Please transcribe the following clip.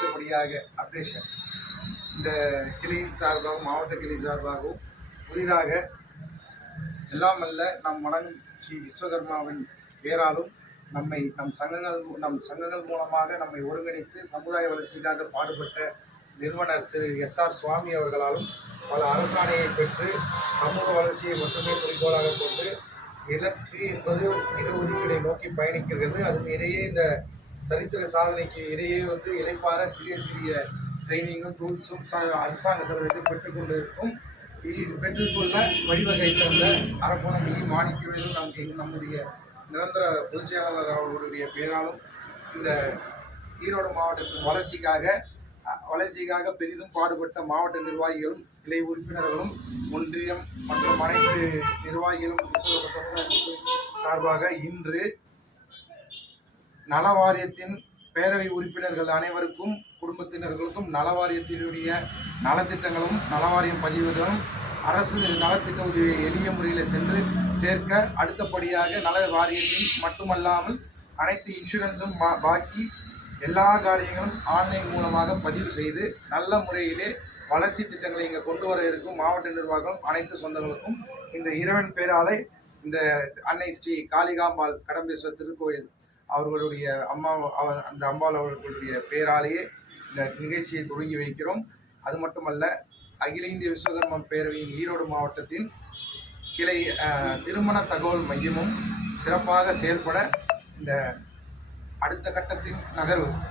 அடுத்தபடியாக அப்டேஷன் இந்த கிளையின் சார்பாகவும் மாவட்ட கிளி சார்பாகவும் புதிதாக எல்லாம் அல்ல நம் மடன் ஸ்ரீ விஸ்வகர்மாவின் பேராலும் நம்மை நம் சங்கங்கள் நம் சங்கங்கள் மூலமாக நம்மை ஒருங்கிணைத்து சமுதாய வளர்ச்சிக்காக பாடுபட்ட நிறுவனர் திரு எஸ் ஆர் சுவாமி அவர்களாலும் பல அரசாணையை பெற்று சமூக வளர்ச்சியை மட்டுமே குறிக்கோளாக கொண்டு இலக்கு என்பது இடஒதுக்கீடை நோக்கி பயணிக்கிறது. அதன் இடையே இந்த சரித்திர சாதனைக்கு இடையே வந்து இளைப்பாற சிறிய சிறிய ட்ரைனிங்கும் டூல்ஸும் அரசாங்க செலவிட்டு பெற்றுக்கொண்டு இருக்கும் இது பெற்றுக்கொள்ள வழிவகை தந்த அரப்பணி மாணிக்கவேலும் நமக்கு நம்முடைய நிரந்தர பொதுச் செயலாளர் அவர்களுடைய பெயராலும் இந்த ஈரோடு மாவட்டத்தின் வளர்ச்சிக்காக வளர்ச்சிக்காக பெரிதும் பாடுபட்ட மாவட்ட நிர்வாகிகளும் கிளை உறுப்பினர்களும் ஒன்றியம் மற்றும் அனைத்து நிர்வாகிகளும் சமுதாயத்தின் சார்பாக இன்று நல வாரியத்தின் பேரவை உறுப்பினர்கள் அனைவருக்கும் குடும்பத்தினர்களுக்கும் நல வாரியத்தினுடைய நலத்திட்டங்களும் நலவாரியம் பதிவுகளும் அரசு நலத்திட்ட உதவியை எளிய முறையில் சென்று சேர்க்க அடுத்தபடியாக நல வாரியத்தில் மட்டுமல்லாமல் அனைத்து இன்சூரன்ஸும் பாக்கி எல்லா காரியங்களும் ஆன்லைன் மூலமாக பதிவு செய்து நல்ல முறையிலே வளர்ச்சி திட்டங்களை இங்கே கொண்டு வர இருக்கும் மாவட்ட நிர்வாகம் அனைத்து சொந்தங்களுக்கும் இந்த இறைவன் பேராலை இந்த அன்னை ஸ்ரீ காளிகாம்பாள் கடம்பேஸ்வர் திருக்கோயில் அவர்களுடைய அம்மா அவர் அந்த அம்பாள் அவர்களுடைய பேராலேயே இந்த நிகழ்ச்சியை தொடங்கி வைக்கிறோம். அது மட்டுமல்ல அகில இந்திய விஸ்வகர்ம பேரவையின் ஈரோடு மாவட்டத்தின் கிளை திருமண தகவல் மையமும் சிறப்பாக செயல்பட இந்த அடுத்த கட்டத்தின் நகர்வு.